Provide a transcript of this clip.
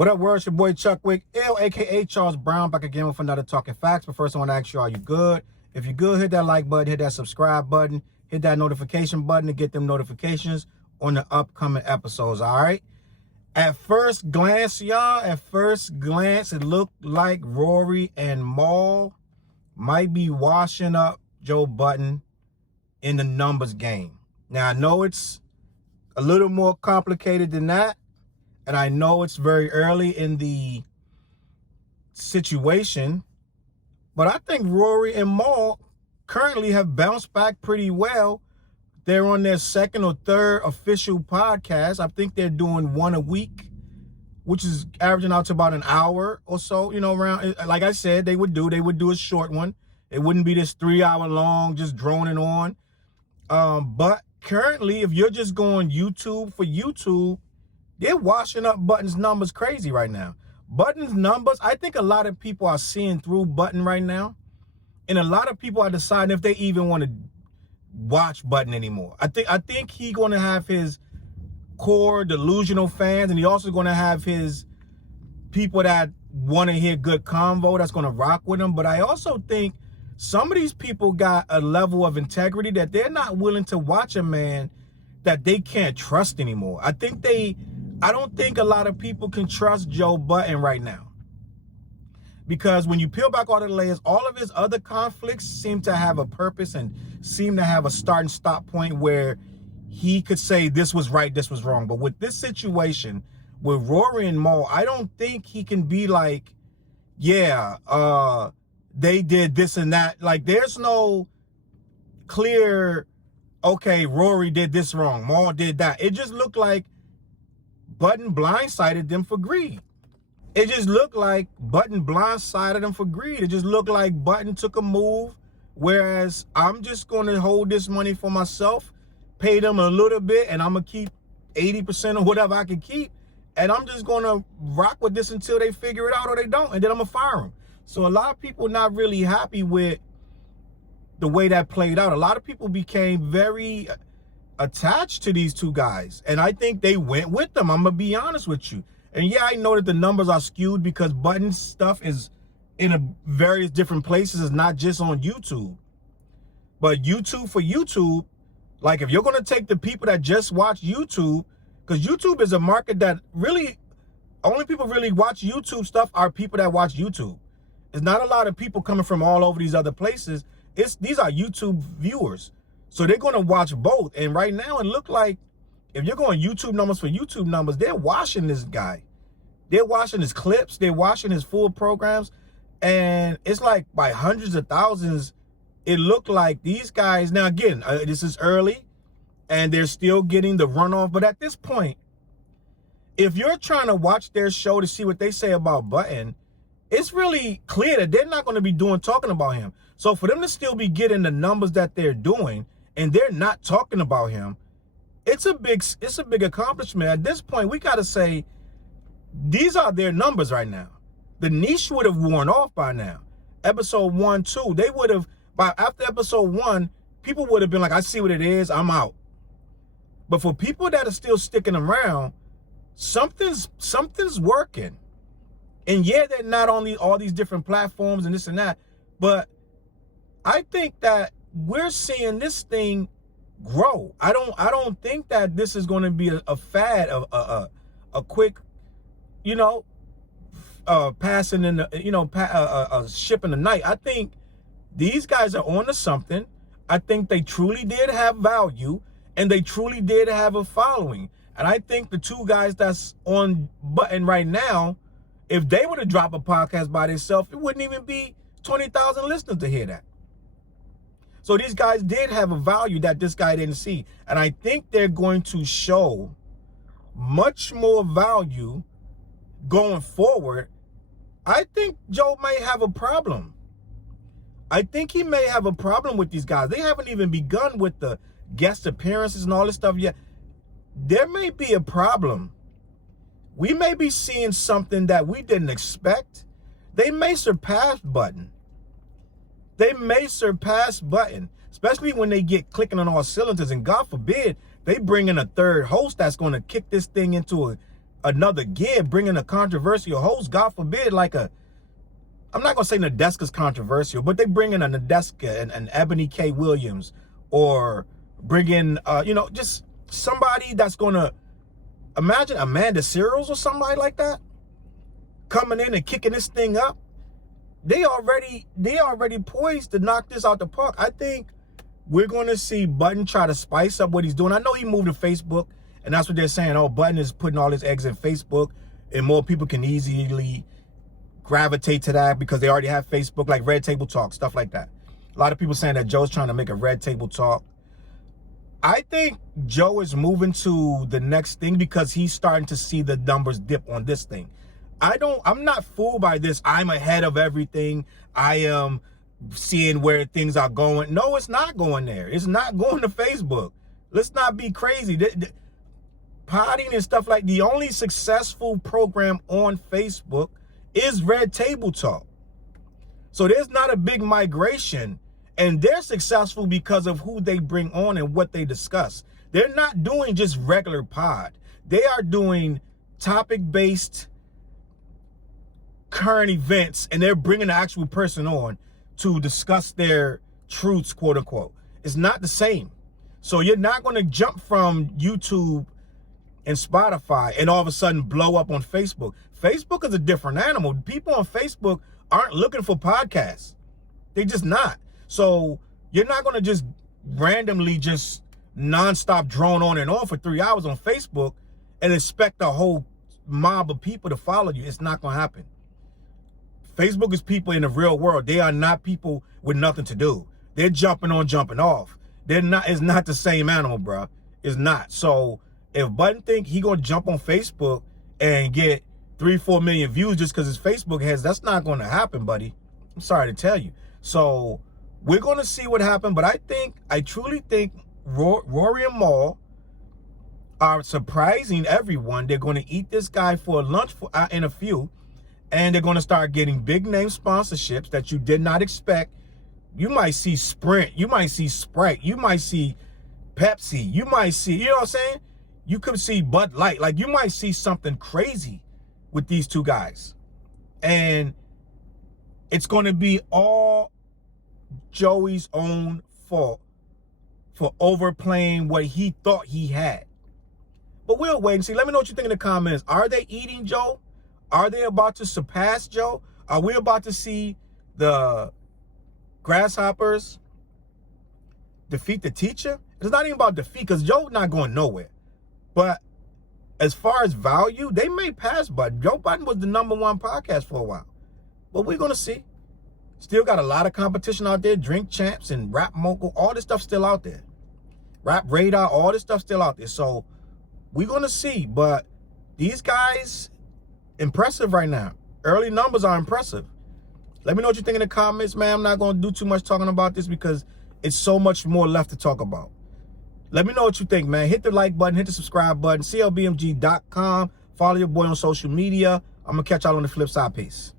What up, world? It's your boy Chuck Wick, aka Charles Brown, back again with another Talking Facts. But first, I want to ask you, are you good? If you're good, hit that like button, hit that subscribe button, hit that notification button to get them notifications on the upcoming episodes, all right? At first glance, y'all, it looked like Rory and Mal might be washing up Joe Budden in the numbers game. Now, I know it's a little more complicated than that, and I know it's very early in the situation, but I think Rory and Mal currently have bounced back pretty well. They're on their second or third official podcast. I think they're doing one a week, which is averaging out to about an hour or so, you know, around. Like I said, they would do a short one. It wouldn't be this 3 hour long, just droning on. But currently, if you're just going YouTube for YouTube, they're washing up Budden's numbers crazy right now. Budden's numbers, I think a lot of people are seeing through Budden right now. And a lot of people are deciding if they even want to watch Budden anymore. I think he's going to have his core delusional fans, and he also going to have his people that want to hear good convo that's going to rock with him. But I also think some of these people got a level of integrity that they're not willing to watch a man that they can't trust anymore. I don't think a lot of people can trust Joe Budden right now. Because when you peel back all the layers, all of his other conflicts seem to have a purpose and seem to have a start and stop point where he could say this was right, this was wrong. But with this situation, with Rory and Mal, I don't think he can be like, yeah, they did this and that. Like, there's no clear, okay, Rory did this wrong, Mal did that. It just looked like Budden blindsided them for greed. It just looked like Budden blindsided them for greed. It just looked like Budden took a move, whereas I'm just going to hold this money for myself, pay them a little bit, and I'm going to keep 80% of whatever I can keep, and I'm just going to rock with this until they figure it out or they don't, and then I'm going to fire them. So a lot of people not really happy with the way that played out. A lot of people became very attached to these two guys, and I think they went with them. I'm gonna be honest with you. And yeah, I know that the numbers are skewed because Budden's stuff is in various different places. It's not just on YouTube. But YouTube for YouTube, like if you're gonna take the people that just watch YouTube, because YouTube is a market that really, only people really watch YouTube stuff are people that watch YouTube. It's not a lot of people coming from all over these other places. These are YouTube viewers. So they're going to watch both. And right now it looked like if you're going YouTube numbers for YouTube numbers, they're watching this guy. They're watching his clips. They're watching his full programs. And it's like by hundreds of thousands, it looked like these guys. Now, again, this is early and they're still getting the runoff. But at this point, if you're trying to watch their show to see what they say about Budden, it's really clear that they're not going to be talking about him. So for them to still be getting the numbers that they're doing, and they're not talking about him, it's a big accomplishment. At this point, we got to say these are their numbers right now. The niche would have worn off by now. Episode 1, 2, they would have, after episode 1, people would have been like, I see what it is, I'm out. But for people that are still sticking around, something's working. And yeah, they're not on all these different platforms and this and that, but I think that we're seeing this thing grow. I don't think that this is going to be a fad of a quick, you know, passing in the, you know, a ship in the night. I think these guys are on to something. I think they truly did have value, and they truly did have a following. And I think the two guys that's on Budden right now, if they were to drop a podcast by themselves, it wouldn't even be 20,000 listeners to hear that. So these guys did have a value that this guy didn't see. And I think they're going to show much more value going forward. I think Joe may have a problem. I think he may have a problem with these guys. They haven't even begun with the guest appearances and all this stuff yet. There may be a problem. We may be seeing something that we didn't expect. They may surpass Budden. They may surpass Budden, especially when they get clicking on all cylinders. And God forbid, they bring in a third host that's going to kick this thing into another gear, bringing a controversial host, God forbid, like a, I'm not gonna say Nadeska's controversial, but they bring in a Nadeska and Ebony K. Williams, or bring in, you know, just somebody that's gonna, imagine Amanda Searles or somebody like that coming in and kicking this thing up. They already poised to knock this out the park. I think we're gonna see Budden try to spice up what he's doing. I know he moved to Facebook, and that's what they're saying. Oh, Budden is putting all his eggs in Facebook, and more people can easily gravitate to that because they already have Facebook, like Red Table Talk, stuff like that. A lot of people saying that Joe's trying to make a Red Table Talk. I think Joe is moving to the next thing because he's starting to see the numbers dip on this thing. I'm not fooled by this. I'm ahead of everything. I am seeing where things are going. No, it's not going there. It's not going to Facebook. Let's not be crazy. Potting and stuff, like, the only successful program on Facebook is Red Table Talk. So there's not a big migration, and they're successful because of who they bring on and what they discuss. They're not doing just regular pod. They are doing topic-based current events, and they're bringing an actual person on to discuss their truths, quote unquote. It's not the same. So you're not going to jump from YouTube and Spotify and all of a sudden blow up on Facebook. Facebook is a different animal. People on Facebook aren't looking for podcasts. They're just not. So you're not going to just randomly just nonstop drone on and off for 3 hours on Facebook and expect a whole mob of people to follow you. It's not going to happen. Facebook is people in the real world. They are not people with nothing to do. They're jumping on, jumping off. They're not. It's not the same animal, bro. It's not. So if Budden think he gonna jump on Facebook and get 3-4 million views just because his Facebook has, that's not going to happen, buddy. I'm sorry to tell you. So we're going to see what happens. But I truly think Rory and Mal are surprising everyone. They're going to eat this guy for lunch in a few. And they're going to start getting big name sponsorships that you did not expect. You might see Sprint. You might see Sprite. You might see Pepsi. You might see, you know what I'm saying? You could see Bud Light. Like, you might see something crazy with these two guys. And it's going to be all Joey's own fault for overplaying what he thought he had. But we'll wait and see. Let me know what you think in the comments. Are they eating Joe? Are they about to surpass Joe? Are we about to see the Grasshoppers defeat the teacher? It's not even about defeat because Joe's not going nowhere. But as far as value, they may pass Budden. Joe Budden was the #1 podcast for a while. But we're going to see. Still got a lot of competition out there. Drink Champs and Rap Mogul. All this stuff still out there. Rap Radar. All this stuff still out there. So we're going to see. But these guys, impressive right now. Early numbers are impressive. Let me know what you think in the comments, man. I'm not going to do too much talking about this because it's so much more left to talk about. Let me know what you think, man. Hit the like button, hit the subscribe button, CLBMG.com. Follow your boy on social media. I'm going to catch y'all on the flip side. Peace.